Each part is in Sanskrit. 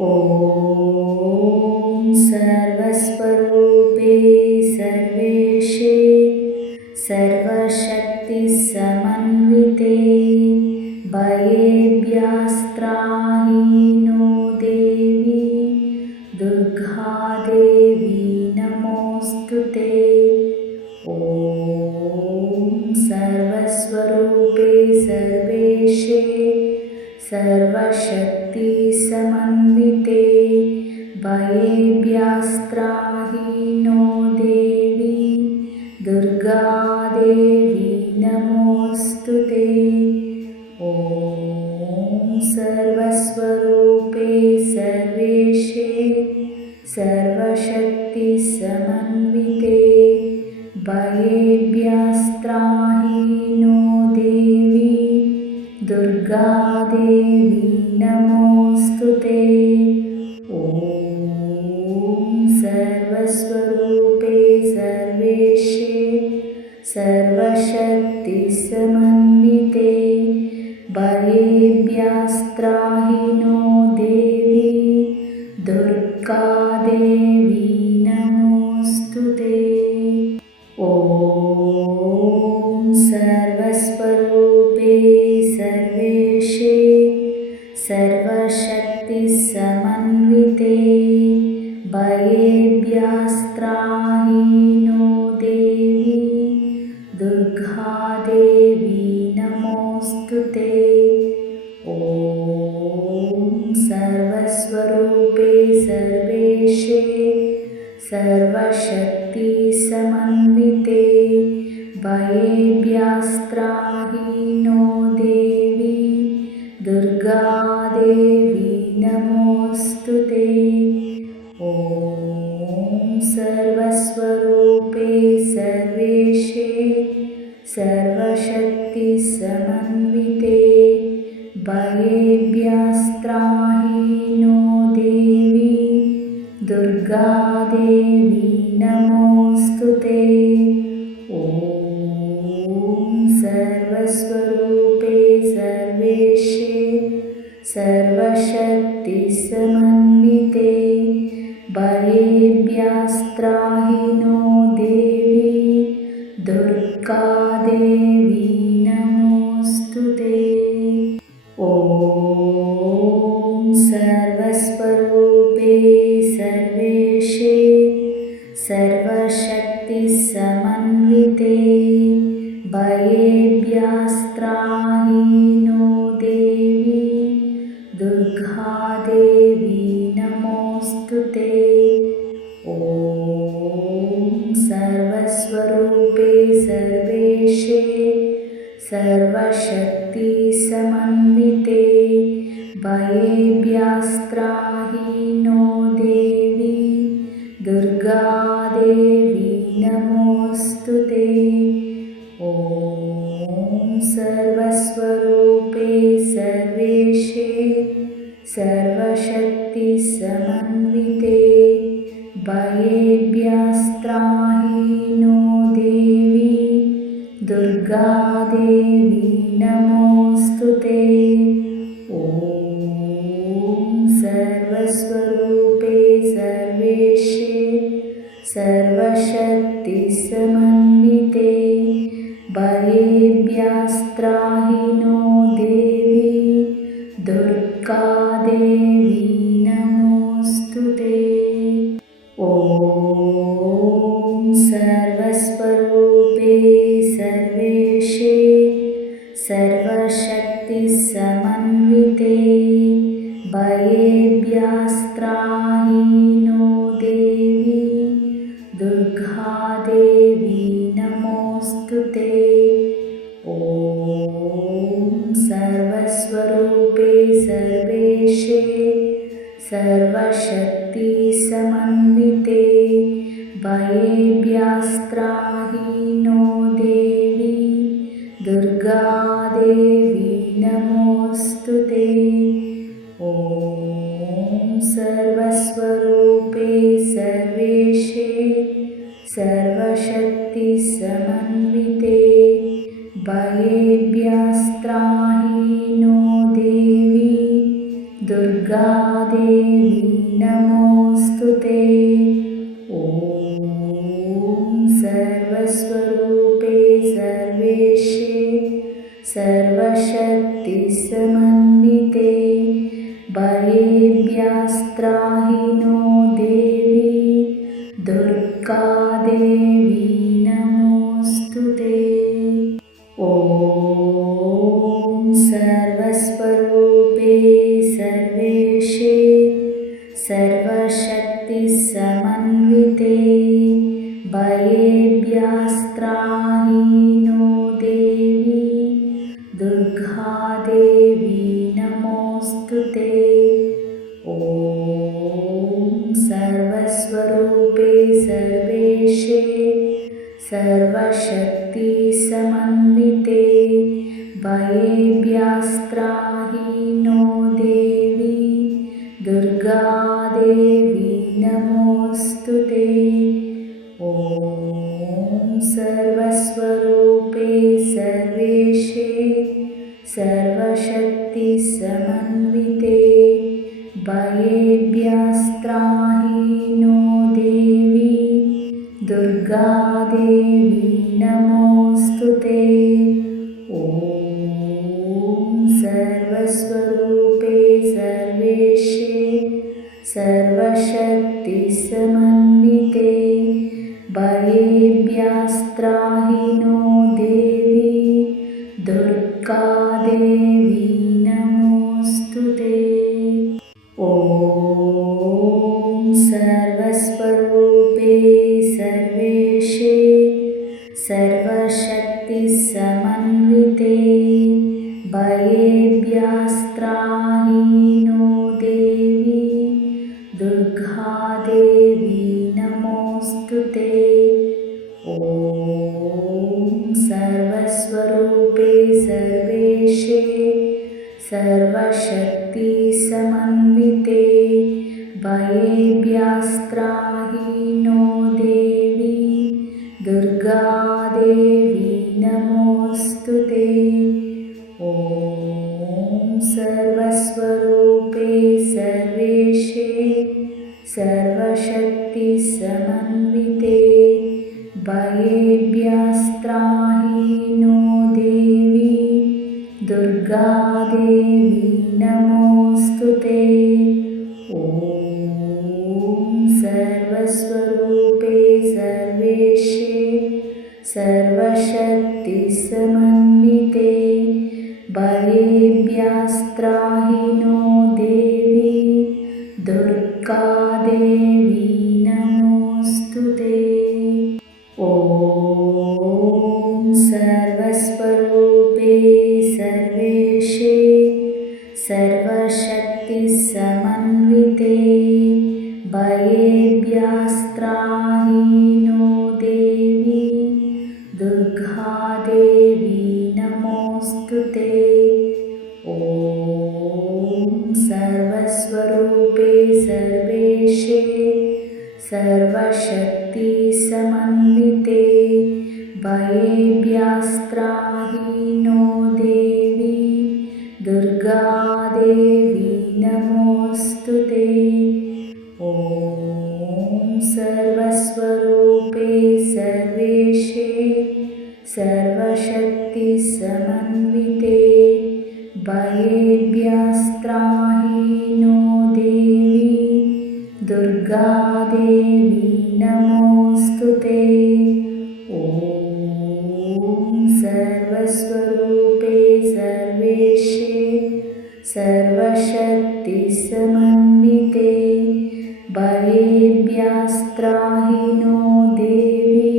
ॐ सर्वस्वरूपे सर्वेशे सर्वशक्तिसमन्विते भयेभ्यस्त्राहि नो देवी दुर्गादेवी नमोऽस्तुते। ॐ सर्वस्वरूपे सर्वेशे सर्वशक्तिसमन्विते भयेभ्यस्त्राहि नो देवी दुर्गादेवी नमोऽस्तुते। ॐ सर्वस्वरूपे सर्वेशे सर्वशक्तिसमन्विते भयेभ्यस्त्राहि नो देवी दुर्गादेवी नमोऽस्तुते। ॐ सर्वस्वरूपे सर्वेशे सर्वशक्तिसमन्विते भयेभ्यस्त्राहि नो देवी दुर्गादेवी नमोऽस्तुते। ॐ सर्वस्वरूपे सर्वेशे सर्वशक्तिसमन्विते भयेभ्यस्त्राहि नो देवी दुर्गादेवी नमोऽस्तुते। ॐ सर्वस्वरूपे सर्वेशे सर्वशक्तिसमन्विते भयेभ्यस्त्राहि नो देवी दुर्गादेवी नमोऽस्तुते। ॐ सर्वस्वरूपे सर्वेशे सर्वशक्तिसमन्विते भयेभ्यस्त्राहि नो देवी दुर्गादेवी नमोऽस्तुते। ॐ सर्वस्वरूपे सर्वेशे सर्वशक्तिसमन्विते भयेभ्यस्त्राहि नो देवी दुर्गादेवी नमोऽस्तुते। ॐ सर्वस्वरूपे सर्वेशे सर्वशक्तिसमन्विते भयेभ्यस्त्राहि नो देवी दुर्गादेवी नमोऽस्तुते। ॐ सर्वस्वरूपे सर्वेशे सर्वशक्तिसमन्विते भयेभ्यस्त्राहि नो देवी दुर्गादेवी नमोऽस्तुते। ॐ सर्वस्वरूपे सर्वेशे सर्वशक्तिसमन्विते भयेभ्यस्त्राहि नो देवी दुर्गादेवी नमोऽस्तुते। ॐ सर्वस्वरूपे सर्वेशे सर्वशक्तिसमन्विते भयेभ्यस्त्राहि नो देवी दुर्गादेवी नमोऽस्तुते। ॐ सर्वस्वरूपे सर्वेशे सर्वशक्तिसमन्विते भयेभ्यस्त्राहि नो देवी दुर्गादेवी नमोऽस्तुते। ॐ सर्वस्वरूपे सर्वेशे सर्वशक्तिसमन्विते भयेभ्यस्त्राहि नो देवी दुर्गादेवी नमोऽस्तुते। ॐ सर्वस्वरूपे सर्वेशे सर्वशक्तिसमन्विते भयेभ्यस्त्राहि नो देवी दुर्गादेवी नमोऽस्तु ते। ॐ सर्वस्वरूपे सर्वेशे सर्वशक्तिसमन्विते भयेभ्यस्त्राहि नो देवी दुर्गा देवी नमोऽस्तु ते। ॐ सर्वस्वरूपे सर्वेशे सर्वशक्तिसमन्विते भयेभ्यस्त्राहि नो देवी दुर्गा देवी नमोऽस्तु ते। ॐ सर्वस्वरूपे सर्वेशे सर्वशक्तिसमन्विते भयेभ्यस्त्राहि नो देवी दुर्गा देवी नमोऽस्तु ते। ॐ सर्वस्वरूपे सर्वेशे सर्वशक्तिसमन्विते भयेभ्यस्त्राहि नो देवी दुर्गा देवी नमोऽस्तु ते। ॐ सर्वस्वरूपे सर्वेशे सर्वशक्तिसमन्विते भयेभ्यस्त्राहि नो देवी दुर्गा देवी नमोऽस्तु ते। ॐ सर्वस्वरूपे सर्वेशे सर्वशक्तिसमन्विते भयेभ्यस्त्राहि नो देवी दुर्गा देवी नमोऽस्तु ते। ॐ सर्वस्वरूपे सर्वेशे सर्वशक्तिसमन्विते भयेभ्यस्त्राहि नो देवी दुर्गा देवी नमोऽस्तु ते। ॐ सर्वस्वरूपे सर्वेशे सर्वशक्तिसमन्विते भयेभ्यस्त्राहि नो देवी दुर्गा देवी नमोऽस्तु ते। ॐ सर्वस्वरूपे सर्वेशे सर्वशक्तिसमन्विते भयेभ्यस्त्राहि नो देवी दुर्गा देवी नमोऽस्तु ते। ॐ सर्वस्वरूपे सर्वेशे सर्वशक्तिसमन्विते भयेभ्यस्त्राहि नो देवी दुर्गा देवी नमोऽस्तु ते। ॐ सर्वस्वरूपे सर्वेशे सर्वशक्तिसमन्विते भयेभ्यस्त्राहि नो देवी दुर्गा देवी नमोऽस्तु ते। ॐ सर्वस्वरूपे सर्वेशे सर्वशक्तिसमन्विते भयेभ्यस्त्राहि नो देवी दुर्गा देवी नमोऽस्तु ते। ॐ सर्वस्वरूपे सर्वेशे सर्वशक्तिसमन्विते भयेभ्यस्त्राहि नो देवी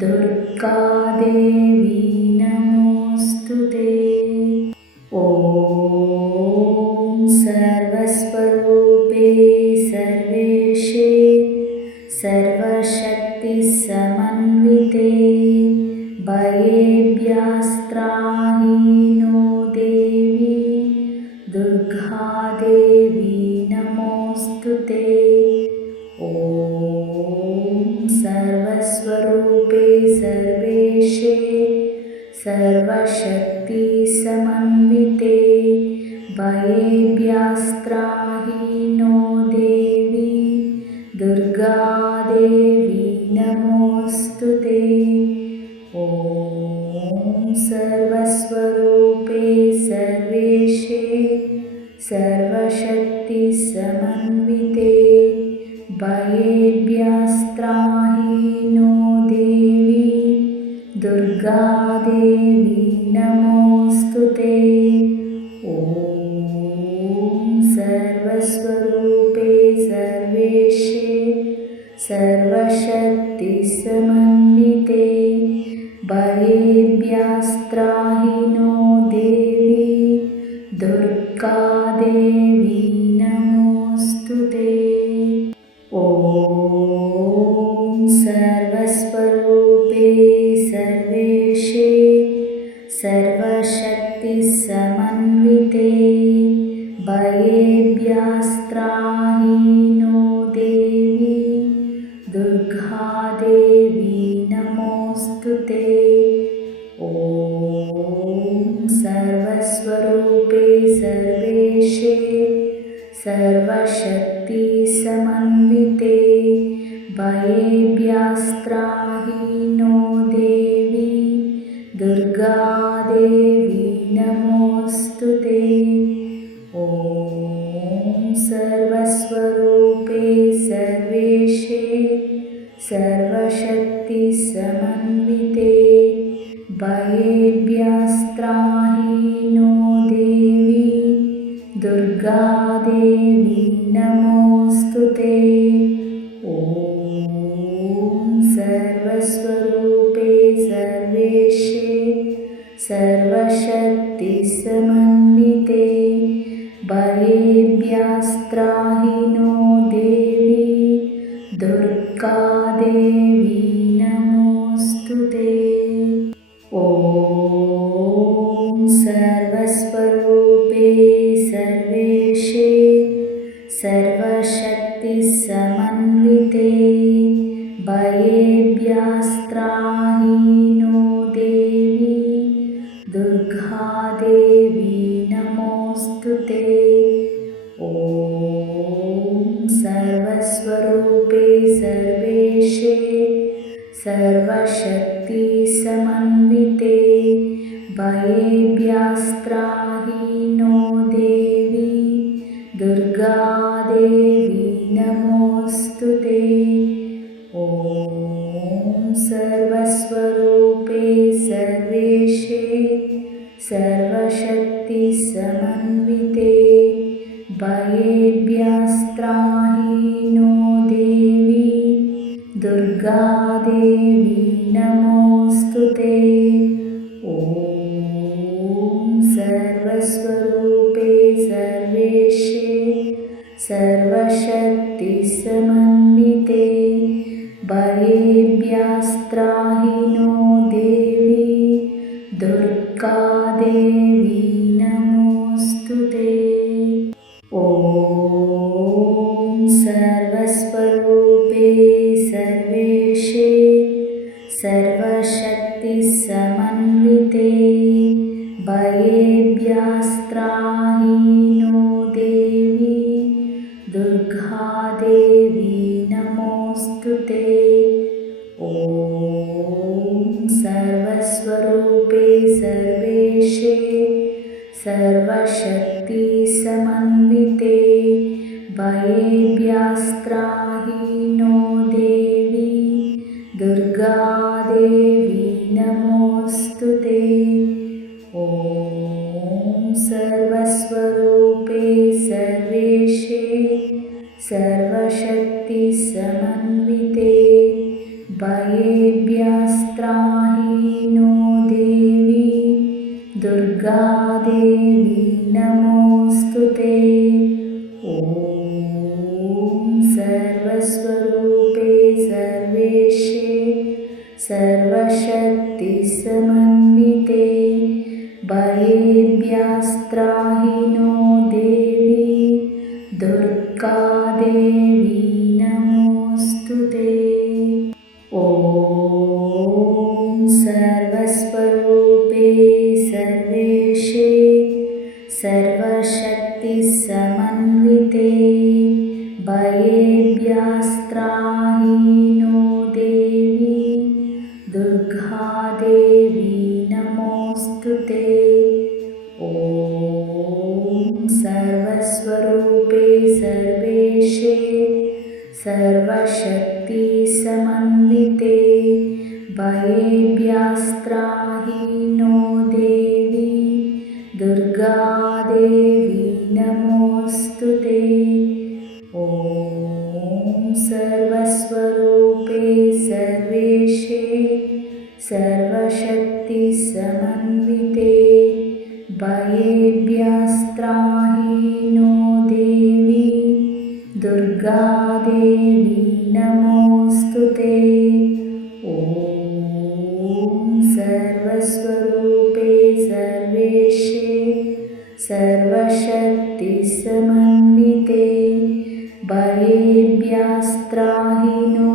दुर्गा देवी नमोऽस्तु ते। ॐ सर्वस्वरूपे सर्वेशे सर्वशक्तिसमन्विते भयेभ्यस्त्राहि नो देवी दुर्गा देवी नमोऽस्तु ते। ॐ दुर्गादेवी नमोऽस्तुते। ॐ सर्वस्वरूपे सर्वेशे सर्वशक्तिसमन्विते भयेभ्यस्त्राहि नो देवी दुर्गादेवी नमोऽस्तुते। ॐ सर्वस्वरूपे सर्वेशे सर्वशक्तिसमन्विते भयेभ्यस्त्राहि नो देवी दुर्गादेवी नमोऽस्तुते। ॐ सर्वस्वरूपे सर्वेशे सर्वशक्तिसमन्विते भयेभ्यस्त्राहि नो देवी दुर्गादेवी नमोऽस्तुते। ॐ सर्वस्वरूपे सर्वेशे सर्वशक्तिसमन्विते भयेभ्यस्त्राहि नो देवी दुर्गादेवी नमोऽस्तुते। ॐ सर्वस्वरूपे सर्वेशे सर्वशक्तिसमन्विते भयेभ्यस्त्राहि नो देवी दुर्गादेवी नमोऽस्तुते। ॐ सर्वस्वरूपे सर्वेशे सर्वशक्तिसमन्विते भयेभ्यस्त्राहि नो देवी दुर्गादेवी नमोऽस्तुते। ॐ सर्वस्वरूपे सर्वेशे सर्वशक्तिसमन्विते भयेभ्यस्त्राहि नो देवी दुर्गादेवी नमोऽस्तुते। ॐ सर्वस्वरूपे सर्वेशे सर्वशक्तिसमन्विते भयेभ्यस्त्राहि नो देवी दुर्गादेवी नमोऽस्तुते। ॐ सर्वस्वरूपे सर्वेशे सर्वशक्तिसमन्विते भयेभ्यस्त्राहि नो देवी दुर्गादेवी नमोऽस्तुते। ॐ सर्वस्वरूपे सर्वेशे सर्वशक्तिसमन्विते भयेभ्यस्त्राहि नो देवी दुर्गादेवी नमोऽस्तुते। ॐ सर्वस्वरूपे सर्वेशे सर्वशक्तिसमन्विते भयेभ्यस्त्राहि नो देवी दुर्गादेवी नमोऽस्तुते। ॐ सर्वस्वरूपे सर्वेशे सर्वशक्तिसमन्विते भयेभ्यस्त्राहि नो देवी दुर्गादेवी नमोऽस्तुते। ॐ सर्वस्वरूपे सर्वेशे सर्वशक्तिसमन्विते भयेभ्यस्त्राहि नो देवी दुर्गादेवी नमोऽस्तुते। ॐ सर्वस्वरूपे सर्वेशे सर्वशक्तिसमन्विते भयेभ्यस्त्राहि नो देवी दुर्गादेवी नमोऽस्तुते। ॐ सर्वस्वरूपे सर्वेशे सर्वशक्तिसमन्विते भयेभ्यस्त्राहि सर्वशक्तिसमन्विते भयेभ्यस्त्राहि नो देवी दुर्गादेवी नमोऽस्तु ते। ॐ सर्वस्वरूपे सर्वेशे सर्वशक्तिसमन्विते भयेभ्यस्त्राहि नो देवी दुर्गादेवी नमोऽस्तु ते। ॐ सर्वस्वरूपे सर्वेशे सर्वशक्तिसमन्विते भयेभ्यस्त्राहि नो